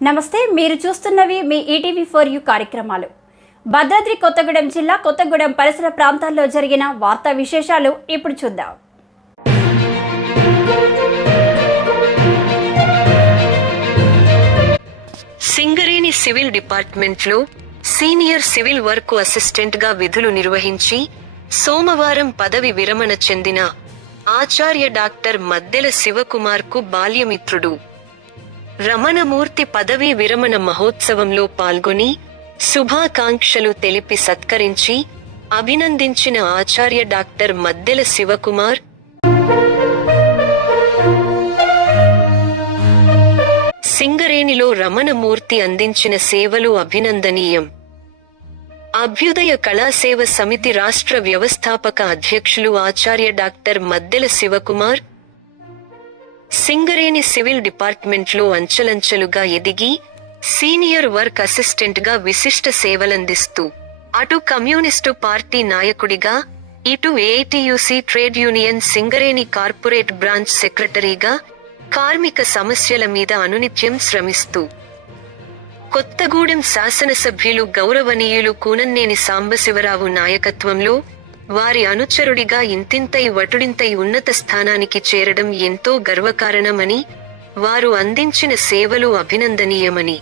నమస్తే, మీరు చూస్తున్నవి మీ ఈటీవీ4యు కార్యక్రమాలు. భద్రాద్రి కొత్తగూడెం జిల్లా కొత్తగూడెం పరిసర ప్రాంతాల్లో జరిగిన వార్తా విశేషాలు ఇప్పుడు చూద్దాం. సింగరేణి సివిల్ డిపార్ట్మెంట్లో సీనియర్ సివిల్ వర్క్ అసిస్టెంట్ గా విధులు నిర్వహించి సోమవారం పదవి విరమణ చెందిన ఆచార్య డాక్టర్ మద్దెల శివకుమార్ కు బాల్యమిత్రుడు రమణమూర్తి పదవీ విరమణ మహోత్సవంలో పాల్గొని శుభాకాంక్షలు తెలిపి సత్కరించి అభినందించిన ఆచార్య డాక్టర్ మద్దెల శివకుమార్, సింగరేణిలో రమణమూర్తి అందించిన సేవలు అభినందనీయం. అభ్యుదయ కళాసేవ సమితి రాష్ట్ర వ్యవస్థాపక అధ్యక్షులు ఆచార్య డాక్టర్ మద్దెల శివకుమార్ సింగరేణి సివిల్ డిపార్ట్మెంట్లో అంచెలంచెలుగా ఎదిగి సీనియర్ వర్క్ అసిస్టెంట్ గా విశిష్ట సేవలందిస్తూ అటు కమ్యూనిస్టు పార్టీ నాయకుడిగా, ఇటు AITUC trade union Singareni corporate branch సెక్రటరీగా కార్మిక సమస్యల మీద అనునిత్యం శ్రమిస్తూ కొత్తగూడెం శాసనసభ్యులు గౌరవనీయులు కూనన్నేని సాంబశివరావు నాయకత్వంలో వారి అనుచరుడిగా ఇంతింతై వటుడింతై ఉన్నత స్థానానికి చేరడం ఎంతో గర్వకారణమని, వారు అందించిన సేవలు అభినందనీయమని,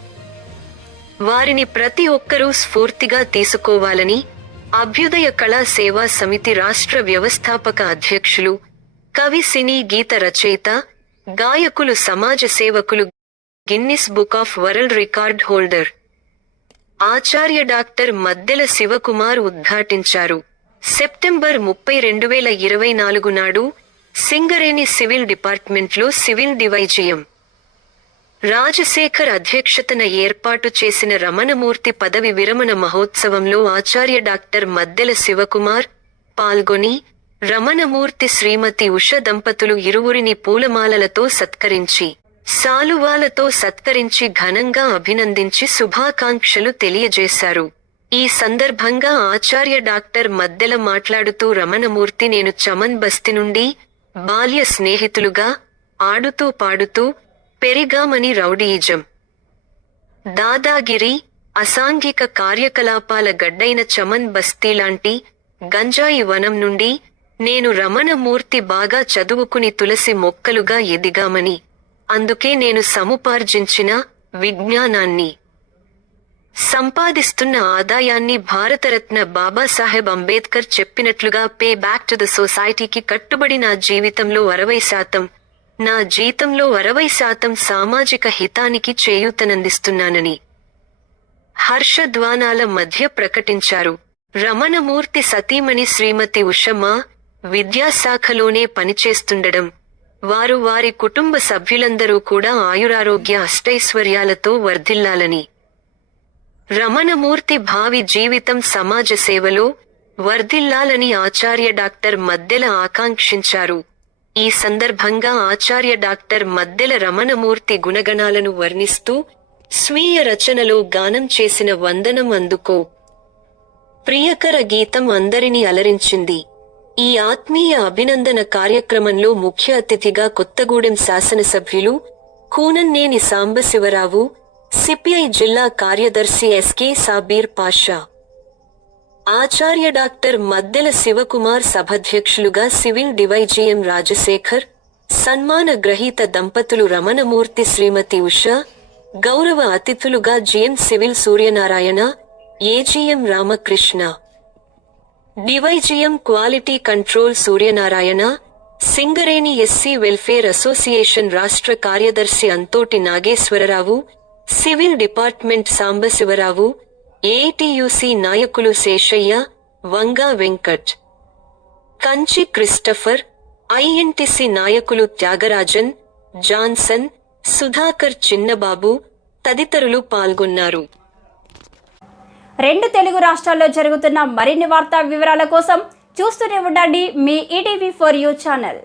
వారిని ప్రతి ఒక్కరూ స్ఫూర్తిగా తీసుకోవాలని అభ్యుదయ కళా సేవా సమితి రాష్ట్ర వ్యవస్థాపక అధ్యక్షులు, కవి సినీ గీత రచయిత, గాయకులు, సమాజ సేవకులు, Guinness book of world record holder ఆచార్య డాక్టర్ మద్దెల శివకుమార్ ఉద్ఘాటించారు. సెప్టెంబర్ 30, 2024 నాడు సింగరేణి సివిల్ డిపార్ట్మెంట్లో సివిల్ డివైజిఎం రాజశేఖర్ అధ్యక్షతన ఏర్పాటు చేసిన రమణమూర్తి పదవి విరమణ మహోత్సవంలో ఆచార్య డాక్టర్ మద్దెల శివకుమార్ పాల్గొని రమణమూర్తి శ్రీమతి ఉష దంపతులు ఇరువురిని పూలమాలలతో సత్కరించి, శాలువాలతో సత్కరించి ఘనంగా అభినందించి శుభాకాంక్షలు తెలియజేశారు. ఈ సందర్భంగా ఆచార్య డాక్టర్ మద్దెల మాట్లాడుతూ రమణమూర్తి నేను చమన్ బస్తీ నుండి బాల్య స్నేహితులుగా ఆడుతూ పాడుతూ పెరిగామని, రౌడీయిజం, దాదాగిరి, అసాంఘిక కార్యకలాపాల గడ్డైన చమన్ బస్తీ లాంటి గంజాయి వనం నుండి నేను రమణమూర్తి బాగా చదువుకుని తులసి మొక్కలుగా ఎదిగామని, అందుకే నేను సముపార్జించిన విజ్ఞానాన్ని, సంపాదిస్తున్న ఆదాయాన్ని భారతరత్న బాబాసాహెబ్ అంబేద్కర్ చెప్పినట్లుగా పే బ్యాక్ టు ద సొసైటీకి కట్టుబడి నా జీవితంలో 60%, నా జీతంలో 60% సామాజిక హితానికి చేయూతనందిస్తున్నానని హర్షధ్వానాల మధ్య ప్రకటించారు. రమణమూర్తి సతీమణి శ్రీమతి ఉషమ విద్యాశాఖలోనే పనిచేస్తుండడం, వారు వారి కుటుంబ సభ్యులందరూ కూడా ఆయురారోగ్య అష్టైశ్వర్యాలతో వర్ధిల్లాలని, రమణమూర్తి భావి జీవితం సమాజ సేవలో వర్ధిల్లాలని ఆచార్య డాక్టర్ మద్దెల ఆకాంక్షించారు. ఈ సందర్భంగా ఆచార్య డాక్టర్ మద్దెల రమణమూర్తి గుణగణాలను వర్ణిస్తూ స్వీయ రచనలో గానం చేసిన వందనం అందుకో ప్రియకర గీతం అందరినీ అలరించింది. ఈ ఆత్మీయ అభినందన కార్యక్రమంలో ముఖ్య అతిథిగా కొత్తగూడెం శాసనసభ్యులు కూనన్నేని సాంబశివరావు, సిపిఐ జిల్లా కార్యదర్శి ఎస్కే సాబీర్ పాషా, ఆచార్య డాక్టర్ మద్దెల శివకుమార్ సభాధ్యక్షులుగా సివిల్ డివైజిఎం రాజశేఖర్, సన్మాన గ్రహీత దంపతులు రమణమూర్తి శ్రీమతి ఉష, గౌరవ అతిథులుగా GM civil Suryanarayana, AGM Ramakrishna, DYGM quality control Suryanarayana, Singareni SC welfare association రాష్ట్ర కార్యదర్శి Anthoti Nageswararao, civil department Sambasivarao, AITUC నాయకులు శేషయ్య, వంగా వెంకట్, కంచి క్రిస్టఫర్, ఐఎన్టీసీ నాయకులు త్యాగరాజన్, జాన్సన్, సుధాకర్, చిన్నబాబు తదితరులు పాల్గొన్నారు. 2 తెలుగు రాష్ట్రాల్లో జరుగుతున్న మరిన్ని వార్తా వివరాల కోసం చూస్తూనే ఉండండి మీ ఈటీవీ4యు ఛానల్.